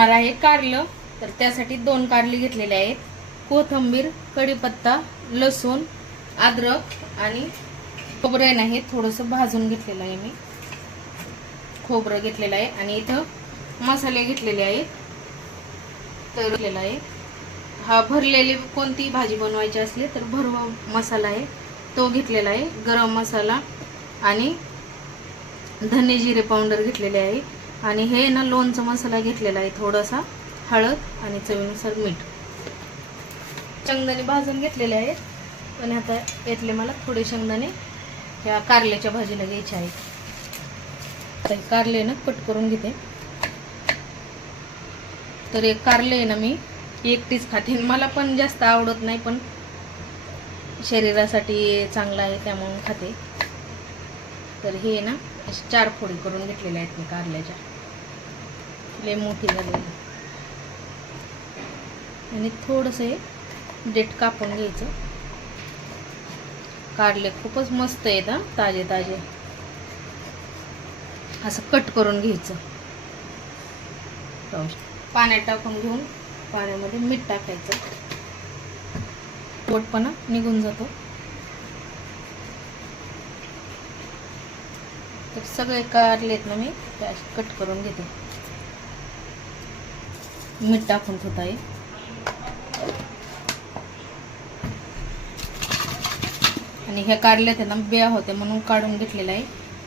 बनवणार आहे कारलं तर त्यासाठी दोन कारली घेतलेले आहेत. कोथिंबीर कढीपत्ता लसूण अद्रक आणि खोबरं आहे थोडंसं भाजून घेतलेलं आहे मी. खोबरं घेतलेलं आहे आणि इथं मसाले घेतलेले आहेत. तर आहे. हा भरलेली कोणती भाजी बनवायची असली तर भरवा मसाला आहे. तो घेतलेला आहे गरम मसाला आणि धने जिरे पावडर घेतलेले आहे. आणि हे ना लोणचा मसाला घेतलेला आहे थोडासा हळद आणि चवीनुसार मीठ. शेंगदाणे भाजून घेतलेले आहेत पण आता यातले मला थोडे शेंगदाणे ह्या कारल्याच्या भाजीला घ्यायचे आहेत. कारले ना कट करून घेते. तर एक कारले आहे ना मी एकटीच खाते. मला पण जास्त आवडत नाही पण शरीरासाठी चांगलं आहे त्यामुळे खाते. तर हे ना असे चार फोडी करून घेतलेल्या आहेत मी कारल्याच्या. लय मोठी झालेली. आणि थोडंसं हे डेट कापून घ्यायचं. कारले खूपच मस्त आहेत हां ताजे ताजे. असं कट करून घ्यायचं. पाण्यात टाकून घेऊन पाण्यामध्ये मीठ टाकायचं. पोटपणा निघून जातो. तर सगळे कारलेत ना मी ते असे कट करून घेते. मीठ टाकून ठेवता आहे आणि ह्या कारल्यात आहे ना बिया होत्या म्हणून काढून घेतलेलं आहे.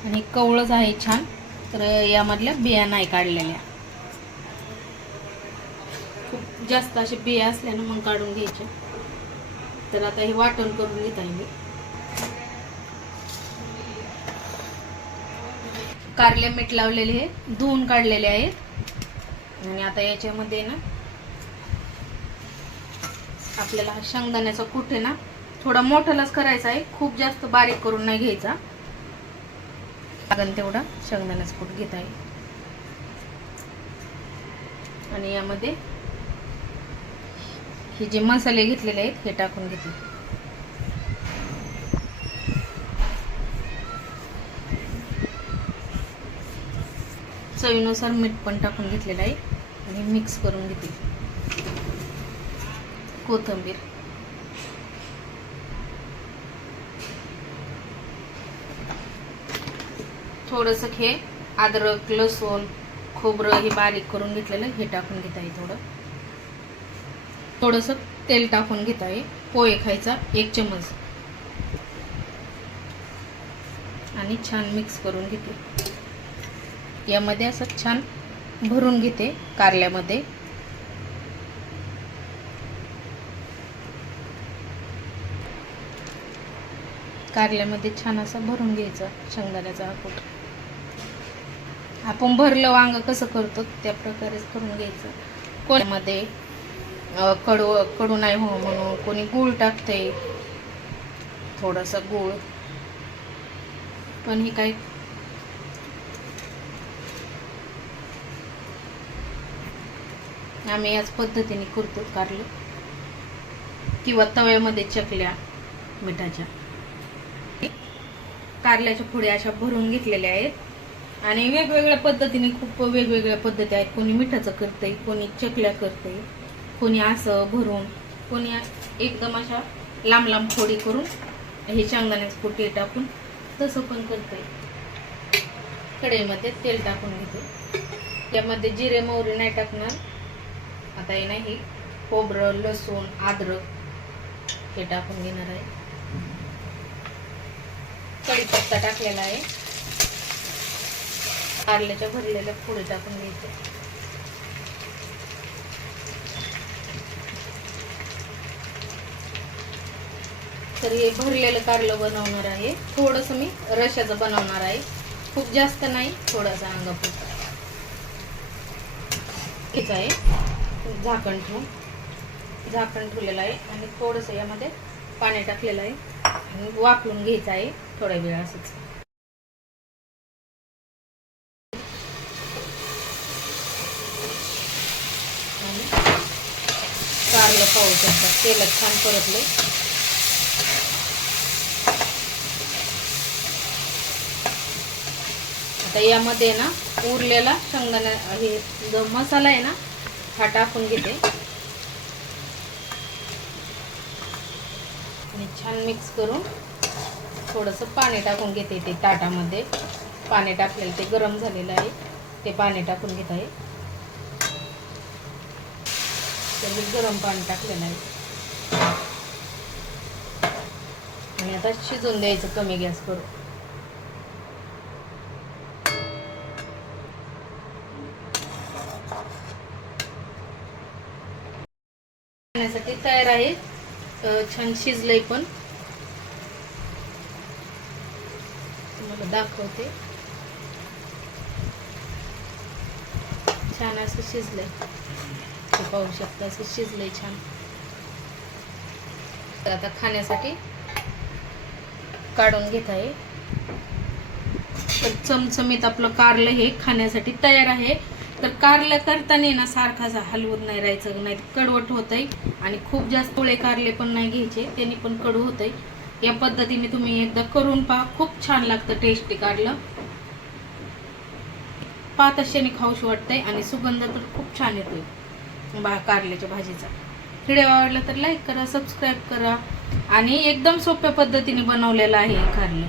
आणि कवळच आहे छान तर यामधल्या बिया नाही काढलेल्या. खूप जास्त असे बिया असल्यानं मग काढून घ्यायचे तर आता हे वाटण करून घेत आहे मी. कारले मीठ लावलेले हे धुवून काढलेले आहेत आणि आता याच्यामध्ये ना आपल्याला हा शेंगदाण्याचा कूट आहे ना थोडा मोठालाच करायचा आहे खूप जास्त बारीक करून नाही घ्यायचा. लागन तेवढा शेंगदाण्याचा कूट घेत आहे. आणि यामध्ये हे जे मसाले घेतलेले आहेत हे टाकून घेतले चवीनुसार मीठ पण टाकून घेतलेलं आहे. आणि मिक्स करून घेते. कोथिंबीर. थोडंसं हे अद्रक लसूण खोबरं हे बारीक करून घेतलेलं हे टाकून घेत आहे थोडं. थोडंसं तेल टाकून घेत आहे. पोहे खायचा एक चमच आणि छान मिक्स करून घेते. यामध्ये असं छान भरून घेते कारल्यामध्ये. कारल्यामध्ये छान असं भरून घ्यायचं शेंगदाण्याचा हा कूट. आपण भरलं वांग कसं करतो त्या प्रकारेच करून घ्यायचं. कोणामध्ये कडू कडू नाही हो म्हणून कोणी गूळ टाकते थोडासा गूळ. पण हे काय आम्ही याच पद्धतीने करतो कारलं किंवा तव्यामध्ये चकल्या मिठाच्या. कारल्याच्या फोड्या अशा भरून घेतलेल्या आहेत. आणि वेगवेगळ्या पद्धतीने खूप वेगवेगळ्या पद्धती आहेत. कोणी मिठाचं करतंय कोणी चकल्या करतंय कोणी असं भरून कोणी एकदम अशा लांब लांब फोडी करून हे शेंगदाण्याचं पोटे टाकून तसं पण करतंय. कढईमध्ये तेल टाकून घेते त्यामध्ये जिरे मोहरी नाही टाकणार. आता हे नाही खोबरं लसूण अद्रक हे टाकून घेणार आहे. कढीपत्ता टाकलेला आहे. कारल्याच्या भरलेल्या पुढे टाकून घ्यायचे. तर हे भरलेलं कारलं बनवणार आहे. थोडंसं मी रशाचं बनवणार आहे. खूप जास्त नाही थोडासा अंगापूर आहे. झाकण ठेवून झाकण ठेवलेलं आहे आणि थोडंसं यामध्ये पाणी टाकलेलं आहे आणि वापरून घ्यायचं आहे थोड्या वेळ असंच. आणि कारलं पाहू शकता तेलात छान परतले आता यामध्ये ना उरलेला शेंगदाणा हे जो मसाला आहे ना हा टाकून घेते. आणि छान मिक्स करून थोडंसं पाणी टाकून घेते ते ताटामध्ये. पाणी टाकलेलं ते गरम झालेलं आहे. ते पाणी टाकून घेत आहे. मी गरम पाणी टाकलेलं आहे. आणि आता शिजून द्यायचं कमी गॅस करून. खाण्यासाठी तयार आहे. छान शिजलंय पण. तुम्हाला दाखवते. छान असं शिजलंय. पाहू शकता असं शिजलंय छान. तर आता खाण्यासाठी काढून घेत आहे. तर चमचमीत आपलं कारलं हे खाण्यासाठी तयार आहे. तर कारलं करताना ना सारखा असा हलवत नाही राहायचं नाही कडवट होतंय. आणि खूप जास्त पोळे कारले पण नाही घ्यायचे त्यांनी पण कडू होतंय. या पद्धतीने तुम्ही एकदा करून पहा खूप छान लागतं टेस्टी कारलं. पाच अशाने खाऊशी वाटतंय आणि सुगंध तर खूप छान येतोय. बा कारल्याच्या भाजीचा. व्हिडिओ आवडला तर लाईक करा सबस्क्राईब करा. आणि एकदम सोप्या पद्धतीने बनवलेलं आहे हे कारलं.